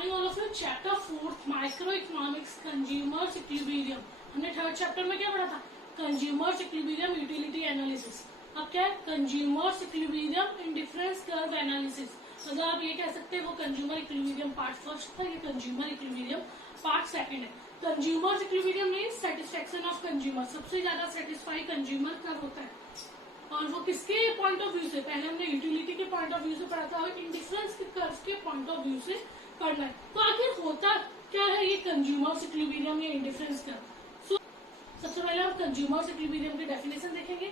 Morning all of you. Chapter 4 micro economics consumers equilibrium. हमने third chapter में क्या पढ़ा था? Consumers equilibrium utility analysis. अब क्या है? Consumers equilibrium indifference curve analysis. मतलब आप ये कह सकते हैं वो कंज्यूमर इक्विलिब्रियम पार्ट फर्स्ट था, ये कंज्यूमर इक्विलिब्रियम पार्ट सेकंड है। Consumers equilibrium means satisfaction of consumer. सबसे ज्यादा सेटिस्फाई कंज्यूमर कब होता है और वो किसके पॉइंट ऑफ व्यू से? पहले हमने यूटिलिटी के पॉइंट ऑफ व्यू से पढ़ा था और इंडिफरेंस के कर्व के पॉइंट ऑफ व्यू से पढ़ना है। तो आखिर होता क्या है ये कंज्यूमर्स इक्विलिब्रियम या इंडिफरेंस कर्व? सबसे पहले हम कंज्यूमर्स इक्विलिब्रियम की डेफिनेशन देखेंगे,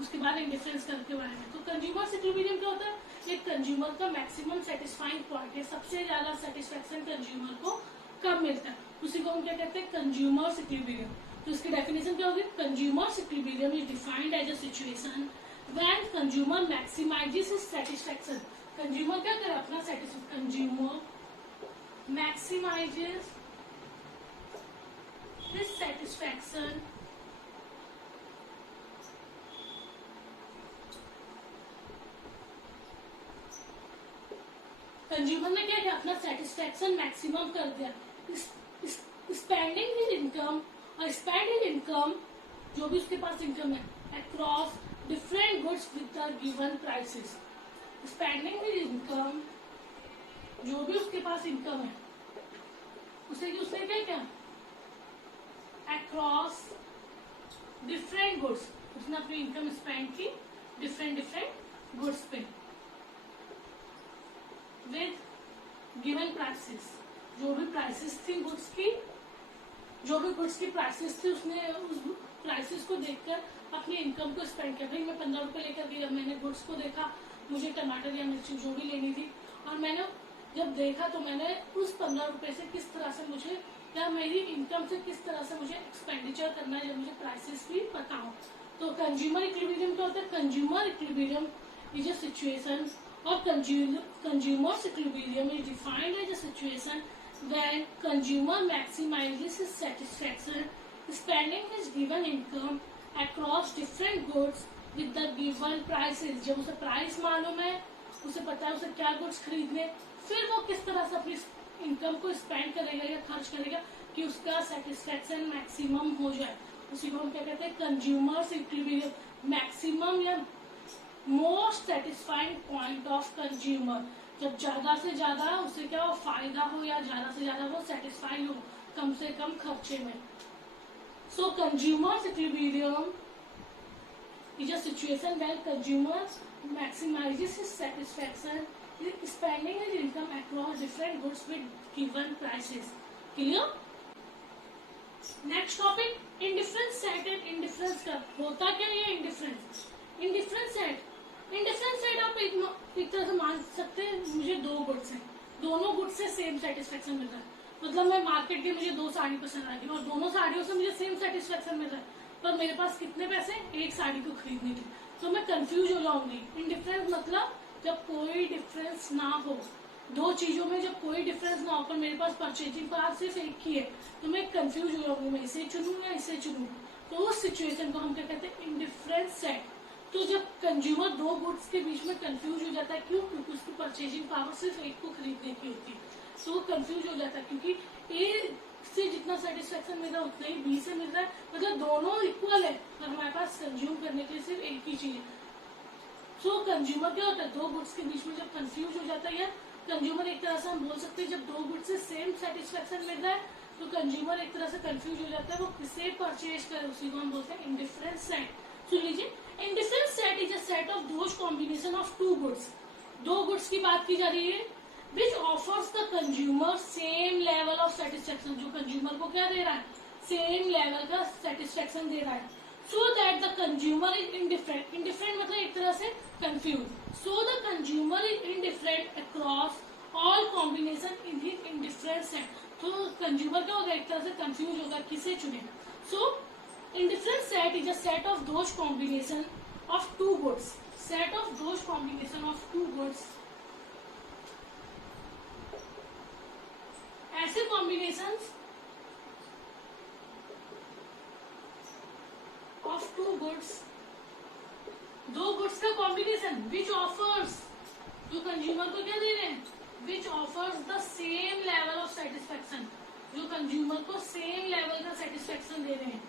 उसके बाद इंडिफरेंस कर्व के बारे में। तो कंज्यूमर्स इक्विलिब्रियम क्या होता है? एक कंज्यूमर का मैक्सिमम सेटिस्फाइंग पॉइंट है, सबसे ज्यादा सेटिस्फेक्शन कंज्यूमर को कब मिलता है, उसी को हम क्या कहते हैं? Consumer's equilibrium. तो इसकी डेफिनेशन क्या होगी? Consumer's equilibrium is defined as a situation when consumer maximizes his satisfaction. Consumer क्या करे? अपना satisfaction. Consumer maximizes his satisfaction consumer ने क्या किया? अपना सेटिस्फेक्शन मैक्सिमम कर दिया। स्पेंडिंग हिज इनकम और स्पेंड हिज इनकम, जो भी उसके पास इनकम है, across different goods with the given prices. Spending his income, जो भी उसके पास इनकम है उसे उसने क्या किया? अक्रॉस डिफरेंट गुड्स, उसने अपनी इनकम स्पेंड की डिफरेंट गुड्स पे विद गिवन प्राइसेस। जो भी प्राइसेस थी गुड्स की, जो भी गुड्स की प्राइसेस थी, उसने उस प्राइसेस को देखकर अपनी इनकम को स्पेंड किया। भाई मैं 15 रुपए लेकर गई, जब मैंने गुड्स को देखा, मुझे टमाटर या मिर्ची जो भी लेनी थी, और मैंने जब देखा तो मैंने उस 15 रुपए से किस तरह से मुझे या मेरी इनकम से किस तरह से मुझे एक्सपेंडिचर करना है, जब मुझे प्राइसेस भी पता हो। तो कंज्यूमर इक्विलिब्रियम क्या होता है? Consumer equilibrium is a situation और consumer's equilibrium is defined as a situation when consumer maximizes his satisfaction spending his given income across different goods with the given prices। जब उसे प्राइस मालूम है, उसे पता है उसे क्या गुड्स खरीदने, फिर वो किस तरह से अपनी इनकम को स्पेंड करेगा या खर्च करेगा कि उसका सेटिस्फेक्शन मैक्सिमम हो जाए। उसी को हम क्या कहते हैं? Consumer's equilibrium. मैक्सिमम या most satisfying point of consumer, जब ज्यादा से ज्यादा उसे क्या हो, फायदा हो या ज्यादा से ज्यादा वो सेटिस्फाई हो कम से कम खर्चे में। So consumer's equilibrium is a situation where consumer maximizes his satisfaction spending his income across different goods with given prices. Clear? Next topic, indifference set and indifference curve. होता क्या है इंडिफरेंस? इंडिफरेंस सेट आप एक तरह से मान सकते हैं, मुझे दो गुड्स हैं, दोनों गुड्स से सेम सेटिस्फेक्शन मिल रहा है। मतलब मैं मार्केट गई, मुझे 2 साड़ी पसंद आ गई और दोनों साड़ियों से मुझे सेम सेटिस्फेक्शन मिल रहा है, पर मेरे पास कितने पैसे? एक साड़ी को खरीदने के, तो मैं कंफ्यूज हो जाऊंगी। इंडिफरेंस मतलब जब कोई डिफरेंस ना हो, दो चीजों में जब कोई डिफरेंस ना हो, पर मेरे पास परचेजिंग पावर सिर्फ एक ही है, तो मैं कंफ्यूज हो जाऊंगी, मैं इसे चुनूं या इसे चुनूं। तो उस सिचुएशन को हम क्या कहते हैं? Indifference set. तो जब कंज्यूमर दो गुड्स के बीच में कंफ्यूज हो जाता है, क्यों? क्योंकि उसकी परचेजिंग पावर सिर्फ एक को खरीदने की होती है, तो वो कंफ्यूज हो जाता है, क्योंकि ए से जितना सेटिस्फेक्शन मिल रहा है उतना ही बी से मिल रहा है, मतलब दोनों इक्वल है, पर हमारे पास कंज्यूम करने के लिए सिर्फ एक ही चीज है। सो कंज्यूमर क्या होता है? दो गुड्स के बीच में जब कंफ्यूज हो जाता है, या कंज्यूमर एक तरह से हम बोल सकते हैं, जब दो गुड्स से सेम सेटिस्फेक्शन मिल रहा है तो कंज्यूमर एक तरह से कंफ्यूज हो जाता है, वो किसे परचेज करे, उसी को हम बोलते हैं इंडिफरेंस सेट। सुन लीजिए, indifference set is a set of those combination of two goods. दो गुड्स की बात की जा रही है, which offers the consumer same level of satisfaction. जो कंज्यूमर को क्या दे रहा है? सेम लेवल का सेटिस्फेक्शन दे रहा है। So that the consumer is indifferent. Indifferent मतलब एक तरह से confuse. So the consumer is indifferent across all combination in his indifference set. तो कंज्यूमर क्या होगा? एक तरह से कंफ्यूज होगा किसे चुने। सो indifference set is a set of those combination of two goods. Set of those combination of two goods. ऐसे combinations of two goods, दो गुड्स का कॉम्बिनेशन which offers, जो कंज्यूमर को क्या दे रहे हैं? which offers the same level satisfaction, जो consumer को सेम लेवल का सेटिस्फैक्शन दे रहे हैं.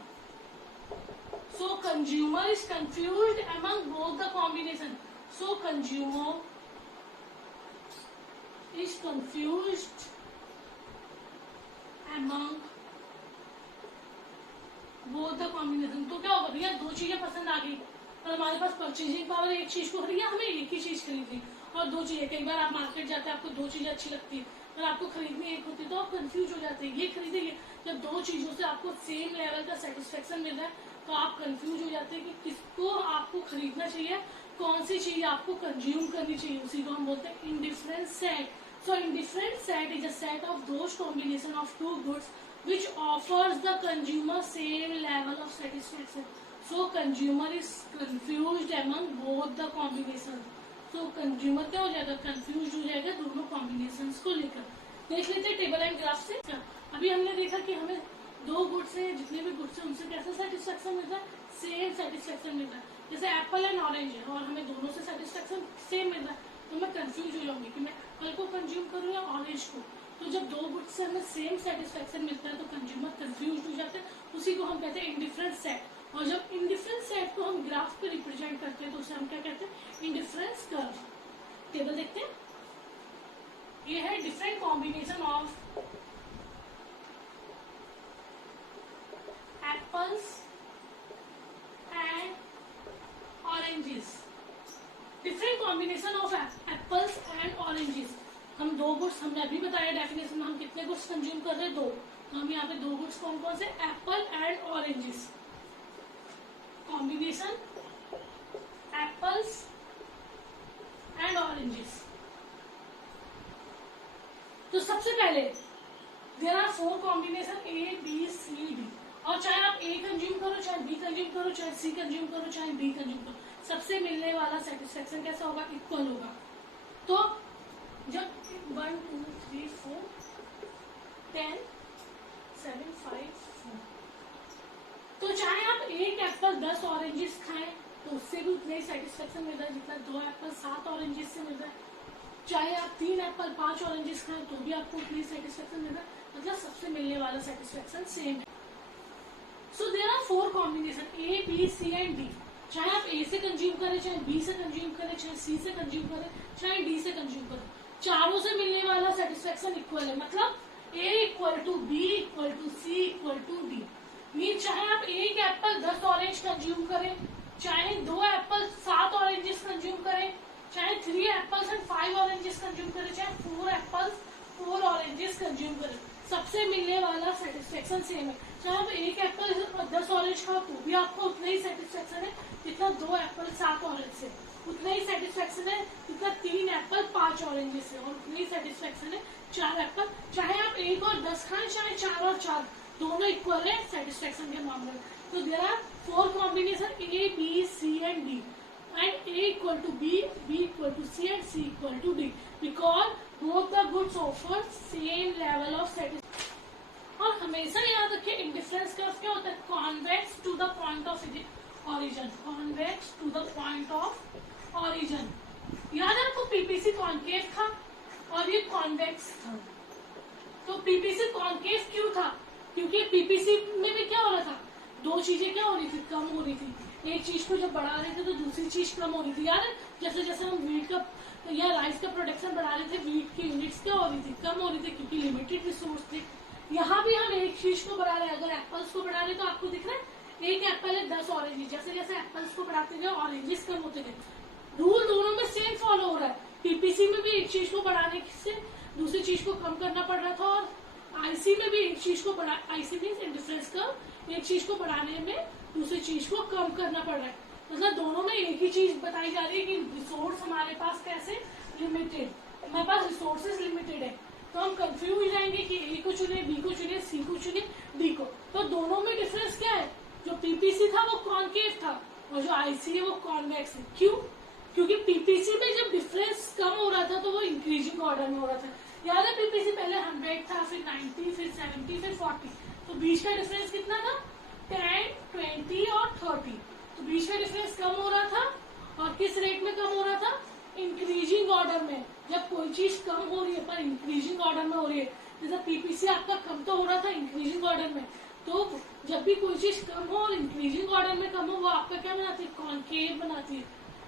So consumer is confused among both the combination. So consumer is confused among both the combination. तो क्या होगा भैया, दो चीजें पसंद आ गई और हमारे पास परचेजिंग पावर एक चीज को खरीदी, हमें एक ही चीज खरीदनी और दो चीजें. कई बार आप मार्केट जाते हैं, आपको दो चीजें अच्छी लगती है और आपको खरीदनी एक होती है, तो आप कंफ्यूज हो जाते हैं, ये खरीदेंगे. जब दो चीजों से आपको सेम लेवल का सेटिस्फेक्शन मिल रहा है तो आप कंफ्यूज हो जाते हैं कि किसको आपको खरीदना चाहिए, कौन सी चीज आपको कंज्यूम करनी चाहिए. उसी को हम बोलते हैं indifferent set. So indifferent set is a set of those combination of two goods which offers the consumer same level of satisfaction. So consumer is confused among both the combinations. So consumer क्या हो जाएगा, confused हो जाएगा दोनों combinations को लेकर. देख लेते हैं टेबल एंड ग्राफ से. अभी हमने देखा कि हमें दो गुड्स से, जितने भी गुड्स है उनसे कैसा सेटिस्फेक्शन मिलता है, सेम सेटिस्फेक्शन मिलता है. जैसे एप्पल एंड ऑरेंज है और हमें दोनों से सेटिस्फेक्शन सेम मिल रहा है, तो मैं कंफ्यूज हो जाऊंगी कि मैं एप्पल को कंज्यूम करूँ या ऑरेंज को. तो जब दो गुड्स से हमें सेम सेटिस्फेक्शन मिलता है तो कंज्यूमर कंफ्यूज हो जाते हैं. उसी को हम कहते हैं इंडिफरेंट सेट. और जब इंडिफरेंट सेट को हम ग्राफ पे रिप्रेजेंट करते हैं तो उसे हम क्या कहते हैं, इंडिफरेंस कर्व. टेबल देखते हैं. ये है different combination of apples and oranges. Different combination of apples and oranges. हम दो गुड्स, हमने अभी बताया डेफिनेशन में हम कितने गुड्स कंज्यूम कर रहे हैं, दो. तो हम यहाँ पे दो गुड्स कौन कौन से, apple and oranges. Combination apples and oranges. तो सबसे पहले there are 4 combination A B C D. और चाहे आप ए कंज्यूम करो, चाहे बी कंज्यूम करो, चाहे सी कंज्यूम करो, चाहे डी कंज्यूम करो, सबसे मिलने वाला सेटिस्फेक्शन कैसा होगा, इक्वल होगा. तो जब 1 2 3 4 10 7 5 4, तो चाहे आप एक एप्पल 10 ऑरेंजेस खाएं तो उससे भी उतना ही सेटिस्फेक्शन मिल रहा है जितना 2 एप्पल 7 ऑरेंजेस से मिल रहा है. चाहे आप 3 एप्पल 5 ऑरेंजेस खाएं तो भी आपको उतनी सेटिस्फेक्शन मिल रहा है. मतलब सबसे मिलने वाला सेटिस्फेक्शन सेम है. So there are 4 combination A B C and D. चाहे आप ए से कंज्यूम करें, चाहे बी से कंज्यूम करें, चाहे सी से कंज्यूम करें, चाहे डी से कंज्यूम करें, चारों से मिलने वाला सेटिस्फेक्शन इक्वल है. मतलब A equal to B equal to C equal to D. Mean चाहे आप एक एप्पल 10 ऑरेंज कंज्यूम करें, चाहे 2 एप्पल 7 ऑरेंजेस कंज्यूम करें, चाहे 3 एप्पल्स एंड 5 ऑरेंजेस कंज्यूम करें, चाहे 4 एप्पल्स 4 ऑरेंजेस कंज्यूम करें, सबसे मिलने वाला सेटिस्फेक्शन सेम है. चाहे आप एक एप्पल 10 ऑरेंज खाओ तो भी आपको उतना ही सेटिस्फेक्शन है जितना 2 एप्पल 7 ऑरेंज से. उतना ही सेटिस्फेक्शन है जितना 3 एप्पल 5 ऑरेंजेस से. और उतना ही सेटिस्फेक्शन है 4 एप्पल. चाहे आप 1 और 10 खाएं, चाहे 4 और 4, दोनों इक्वल है सेटिस्फेक्शन के मामले में. तो there are 4 combination A B C and D. and A equal to B, B equal to C and C equal to D because both the goods offer same level of satisfaction. और हमेशा याद रखिए indifference curve क्या होता है, convex to the point of origin. Convex to the point of origin. याद है आपको पीपीसी कॉन्केव था और ये कॉन्वेक्स था. तो पीपीसी कॉन्केव क्यों था, क्योंकि पीपीसी में भी क्या हो रहा था, दो चीजें क्या हो रही थी, कम हो रही थी. एक चीज को जब बढ़ा रहे थे तो दूसरी चीज कम हो रही थी. यार जैसे जैसे हम वीट का या राइस का प्रोडक्शन बढ़ा रहे थे, वीट की यूनिट्स क्या हो रही थी, कम हो रही थी, क्योंकि लिमिटेड रिसोर्स थे. यहाँ भी हम एक चीज को बढ़ा रहे हैं. अगर एप्पल्स को बढ़ा रहे तो आपको दिख रहा है एक एप्पल है 10 ऑरेंजेस. जैसे जैसे एप्पल्स को बढ़ाते गए ऑरेंजेस कम होते गए. रूल दोनों में सेम फॉलो हो रहा है. पीपीसी में भी एक चीज को बढ़ाने से दूसरी चीज को कम करना पड़ रहा था और आईसी में भी एक चीज को बढ़ा, आईसी मीन्स इंडिफरेंस कर्व, एक चीज को बढ़ाने में दूसरी चीज को कम करना पड़ रहा है. मतलब दोनों में एक ही चीज बताई जा रही है कि रिसोर्स हमारे पास कैसे लिमिटेड, हमारे पास रिसोर्सेज लिमिटेड है. तो हम कंफ्यूज हो जाएंगे कि ए को चुने, बी को चुने, सी को चुने, डी को. तो दोनों में डिफरेंस क्या है, जो पीपीसी था वो कॉन्केव था और जो आईसी है वो कॉन्वेक्स है. क्यों, क्योंकि पीपीसी में जब डिफरेंस कम हो रहा था तो वो इंक्रीजिंग ऑर्डर में हो रहा था. याद है पीपीसी पहले 100 था, फिर 90, फिर 70, फिर 40. तो बीच का डिफरेंस कितना था, 10, 20 और 30. तो बीच का डिफरेंस कम हो रहा था. और किस रेट में कम हो रहा था, इंक्रीजिंग ऑर्डर में. जब कोई चीज कम हो रही है पर इंक्रीजिंग ऑर्डर में हो रही है जैसे पीपीसी आपका कम तो हो रहा था इंक्रीजिंग ऑर्डर में, तो जब भी कोई चीज कम हो और इंक्रीजिंग ऑर्डर में कम हो वो आपका क्या बनाती है, कॉन्केव बनाती है।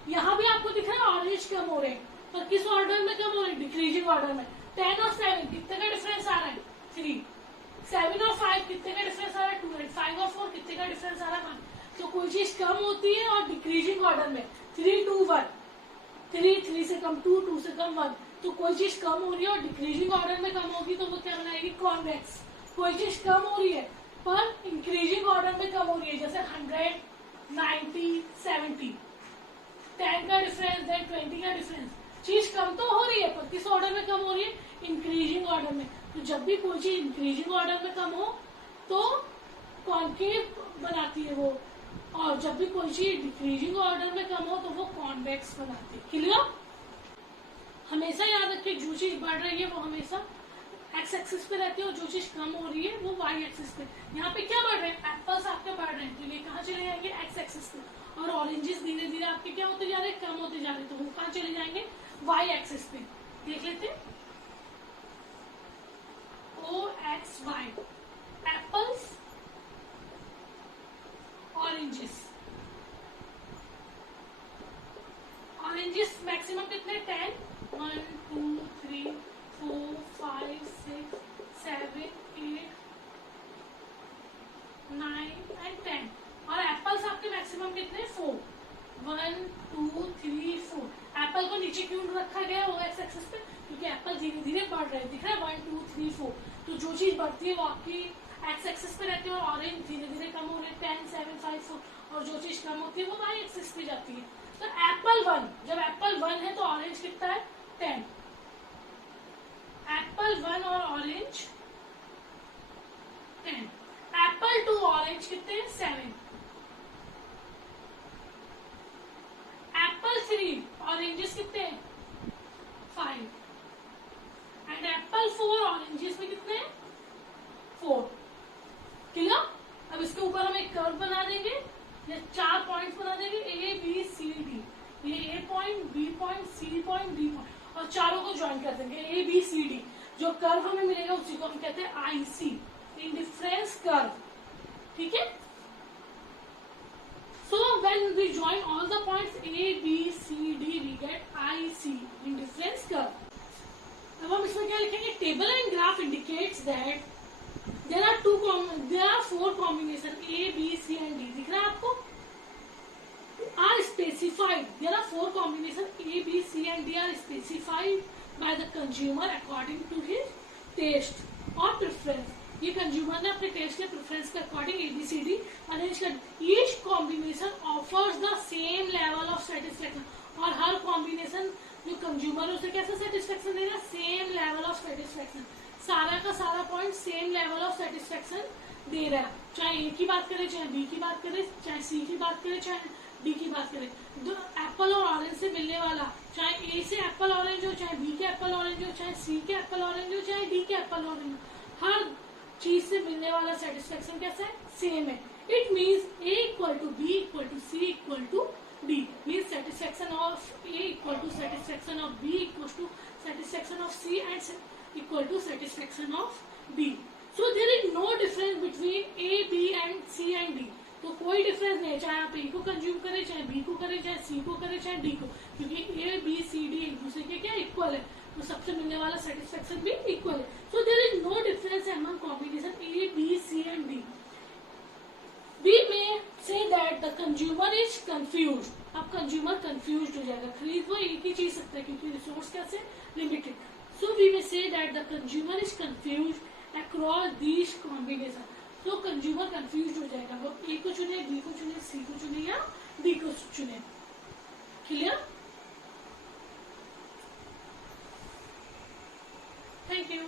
यहाँ भी आपको दिख रहा है ऑरेंज कम हो रहे हैं, पर किस ऑर्डर में कम हो रहे हैं, डिक्रीजिंग ऑर्डर में। 10 और 7 कितने का डिफरेंस आ रहा है, 3। 7 और 5 कितने का डिफरेंस आ रहा है, 2। एंड 5 और 4 कितने का डिफरेंस आ रहा है, 1। तो कोई चीज कम होती है और डिक्रीजिंग ऑर्डर में, 3 2 1, 3 से कम 2, 2 से कम 1। तो कोई चीज कम हो रही है और डिक्रीजिंग ऑर्डर में कम होगी तो वो क्या बनाएगी, कॉन्वेक्स। कोई चीज कम हो रही है पर इंक्रीजिंग ऑर्डर में कम हो रही है, जैसे 100, 90, 70, 10 का डिफरेंस, देन 20 का डिफरेंस। चीज कम तो हो रही है पर किस ऑर्डर में कम हो रही है, इंक्रीजिंग ऑर्डर में। तो जब भी कोई चीज इंक्रीजिंग ऑर्डर में कम हो तो कॉन्केव बनाती है वो, और जब भी कोई चीज डिक्रीजिंग ऑर्डर में कम हो तो वो कॉन्वेक्स बनाती है। क्लियर? हमेशा याद रखिए जो चीज बढ़ रही है वो हमेशा एक्स एक्सिस पे रहती है और जो चीज कम हो रही है वो वाई एक्सिस पे। यहाँ पे क्या बढ़ रहे हैं, एप्पल्स आपके बढ़ रहे हैं तो ये कहाँ चले जाएंगे, एक्स एक्सिस पे, और ऑरेंजेस धीरे धीरे आपके क्या होते जा रहे हैं, कम होते जा रहे हैं, तो वो कहाँ चले जाएंगे, वाई एक्सिस पे। देख लेते हैं, O X Y, apples, oranges. Oranges maximum कितने, 10, 1 2 3 4 5 6 7 8 9 एंड 10। और एप्पल्स आपके मैक्सिमम कितने, 4, 1 2 3 4। एप्पल को नीचे क्यों रखा गया वो एक्स एक्सिस पे, क्योंकि एप्पल धीरे धीरे बढ़ रहे हैं, दिख रहा है 1 2 3 4। तो जो चीज बढ़ती है वो आपकी एक्स एक्सिस पे रहती है, और ऑरेंज धीरे धीरे कम हो रहे हैं, 10 7 5 4। और जो चीज कम होती है वो वाई एक्सिस पे जाती है। तो एप्पल 1, जब एप्पल 1 है तो ऑरेंज कितना है, 10। एप्पल 1 और ऑरेंज 10। एप्पल 2 ऑरेंज कितने हैं, 7। एप्पल 3 ऑरेंजेस कितने हैं, 5। एंड एप्पल 4 ऑरेंजेस में कितने हैं, 4। क्लियर? अब इसके ऊपर हम एक कर्व बना देंगे, या 4 पॉइंट्स बना देंगे, ए बी सी डी। ये A point, B point, C point, D point, और चारों को ज्वाइन कर देंगे, ए बी सी डी। जो कर्व हमें मिलेगा उसी को हम कहते हैं आईसी, इंडिफरेंस कर्व। ठीक है? So when we join all the points A, B, C, D, we get IC, indifference curve. अब हम इसमें क्या लिखेंगे, table and graph indicates that there are 4 combination A, B, C and D. दिख रहा है आपको? Are specified. There are 4 combination A, B, C and D are specified by the consumer according to his taste or preference. ये consumer ने अपने test के preference के according ABCD arrange कर। Each combination offers the same level of satisfaction, और हर combination जो consumer है उसे कैसा सेटिस्फेक्शन देगा, सेम लेवल ऑफ सेटिस्फेक्शन। सारा का सारा point same level of satisfaction दे रहा है, चाहे ए की बात करें, चाहे बी की बात करें, चाहे सी की बात करें, चाहे डी की बात करें। एप्पल और ऑरेंज से मिलने वाला, चाहे ए से एप्पल ऑरेंज हो, चाहे बी के एप्पल ऑरेंज हो, चाहे सी के एप्पल ऑरेंज हो, चाहे डी के एप्पल ऑरेंज हो, हर चीज से मिलने वाला सेटिस्फेक्शन कैसा है, सेम है। It means A equal to B equal to C equal to D, means satisfaction of A equal to satisfaction of B equal to satisfaction of C and equal to satisfaction of B. So there is no difference between A, B and C and D. तो कोई difference नहीं है, चाहे आप ए को consume करें, चाहे B को करें, चाहे सी को करें, चाहे डी को, क्योंकि ए बी सी डी एक दूसरे के क्या इक्वल है, तो सबसे मिलने वाला सेटिस्फेक्शन भी इक्वल है। So there is no difference among combination A, B, C and D. We may say that the consumer is confuse. अब कंज्यूमर कंफ्यूज हो जाएगा, खरीद वो एक ही चीज सकता है क्योंकि रिसोर्स कैसे limited. So we may say that the consumer is confuse across these combination. तो कंज्यूमर कंफ्यूज हो जाएगा, वो ए को चुने, बी को चुने, सी को चुने या डी को चुने। क्लियर? Thank you.